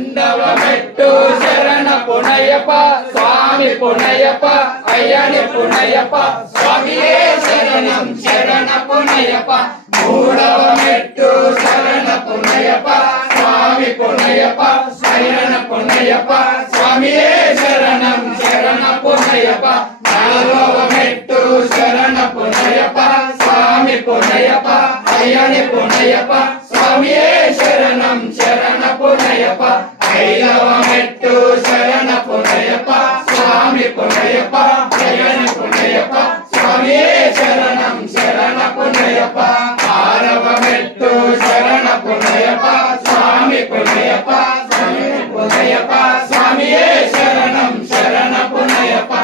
రెండవ మెట్టు శరణ పునయ్యప్ప స్వామి పునయ్యప్ప అయ్యని పునయ్యప్ప స్వామియే శరణం శరణ పునయ్యప్ప మూడవ మెట్టు శరణ పునయ్యప్ప స్వామి పునయ్యప్ప శరణ పునయ్యప్ప స్వామియే శరణం శరణ పునయ్యప్ప నాలుగవ మెట్టు శరణ పునయ్యప్ప స్వామి పునయ్యప్ప అయ్యని పునయ్యప్ప స్వామియే శరణం శరణ పునయ్యప్ప ఐదవ మెట్టు శరణ పునయ్యప్ప స్వామి పునయ్యప్ప అయ్యని పునయ్యప్ప స్వామియే శరణం శరణ పునయ్యప్ప ఆరవ మెట్టు శరణ పునయ్యప్ప స్వామి పునయ్యప్ప అయ్యని పునయ్యప్ప స్వామియే శరణం శరణ పునయ్యప్ప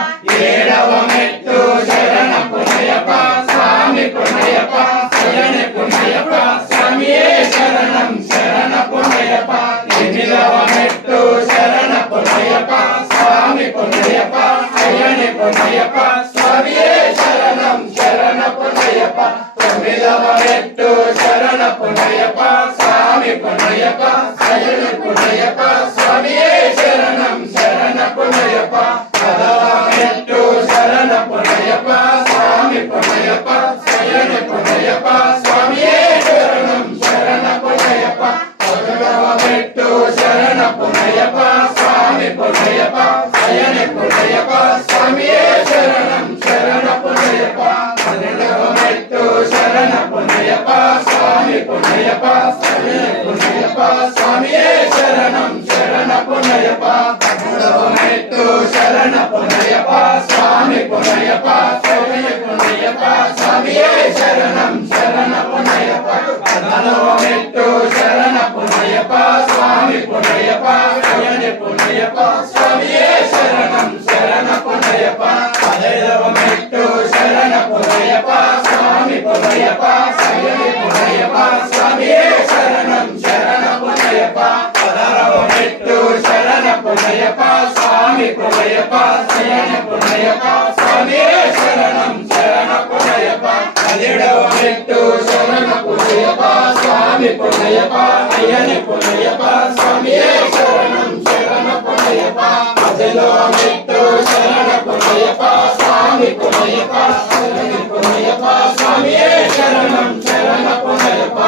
ఏడవ మెట్టు శరణ పునయ్యప్ప స్వామి పునయ్యప్ప అయ్యని పునయ్యప్ప స్వామియే శరణం శరణ పునయ్యప్ప ఎనిమిదవ మెట్టు శరణ పునయ్యప్ప స్వామి పునయ్యప్ప అయ్యని పునయ్యప్ప స్వామియే శరణం శరణ పునయ్యప్ప తొమ్మిదవ మెట్టు శరణ పునయ్యప్ప స్వామి పునయ్యప్ప అయ్యని పునయ్యప్ప స్వామియే శరణం శరణ పునయ్యప్ప పదవ మెట్టు శరణ పునయ్యప్ప స్వామి పునయ్యప్ప అయ్యని పునయ్యప్ప స్వామియే శరణం శరణ పునయ్యప్ప పదవ మెట్టు శరణ పునయ్యప్ప స్వామి పునయ్యప్ప అయ్యని పునయ్యప్ప స్వామియే శరణం శరణ పునయ్యప్ప పన్నెండవ మెట్టు శరణ పునయ్యప్ప స్వామి పునయ్యప్ప అయ్యని పునయ్యప్ప స్వామియే శరణం శరణ పునయ్యప్ప పదమూడవ మెట్టు శరణ పునయ్యప్ప స్వామి పునయ్యప్ప అయ్యని పునయ్యప్ప స్వామియే శరణం శరణ పునయ్యప్ప పద్నాలుగవ మెట్టు శరణ పునయ్యప్ప స్వామి పునయ్యప్ప అయ్యని పునయ్యప్ప స్వామియే శరణం శరణ పునయ్యప్ప పదైదవ మెట్టు శరణ పునయ్యప్ప స్వామి పునయ్యప్ప అయ్యని పునయ్యప్ప స్వామియే శరణం శరణ పునయ్యప్ప పదహారవ మెట్టు శరణ పునయ్యప్ప స్వామి పునయ్యప్ప అయ్యని పునయ్యప్ప స్వామియే శరణం శరణ పునయ్యప్ప పదిహేడవ మెట్టు శరణ పునయ్యప్ప స్వామి పునయ్యప్ప అయ్యని పునయ్యప్ప స్వామియే శరణం శరణ పునయ్యప్ప పద్దెనిమిదవ మెట్టు శరణ పునయ్యప్ప స్వామి పునయ్యప్ప అయ్యని పునయ్యప్ప స్వామియే శరణం శరణ పునయ్యప్ప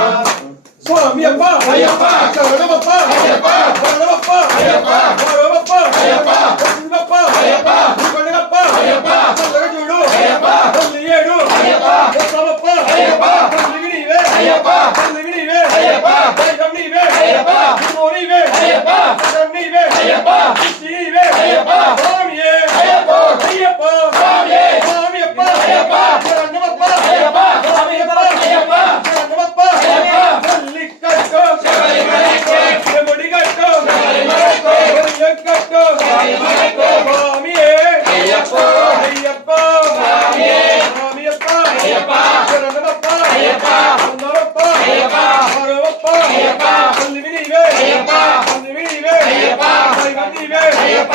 స్వామియప్ప అయ్యప్ప శరణమప్ప అయ్యప్ప శరణమప్ప అయ్యప్ప శరణమప్ప అయ్యప్ప శరణమప్ప అయ్యప్ప శరణమప్ప అయ్యప్ప శరణజుడు అయ్యప్ప శరణియేడు అయ్యప్ప శరణమప్ప అయ్యప్ప శరణిగినివే అయ్యప్ప శరణిగినివే అయ్యప్ప శరణివే అయ్యప్ప శరణివే అయ్యప్ప శరణివే అయ్యప్ప శరణివే అయ్యప్ప స్వామియే అయ్యప్ప అయ్యప్ప స్వామియే స్వామియప్ప అయ్యప్ప శరణమప్ప అయ్యప్ప స్వామియప్ప అయ్యప్ప శరణమప్ప అయ్యప్ప కట్టో శబరిమలకో శబరి కట్టో శబరిమలకో కట్టో శబరిమలకో స్వామియే అయ్యప్ప అయ్యప్ప స్వామియే స్వామియప్ప అయ్యప్ప శరణమప్ప అయ్యప్ప శరణమప్ప అయ్యప్ప శరణమప్ప అయ్యప్ప శరణివే అయ్యప్ప శరణివే అయ్యప్ప శరణివే అయ్యప్ప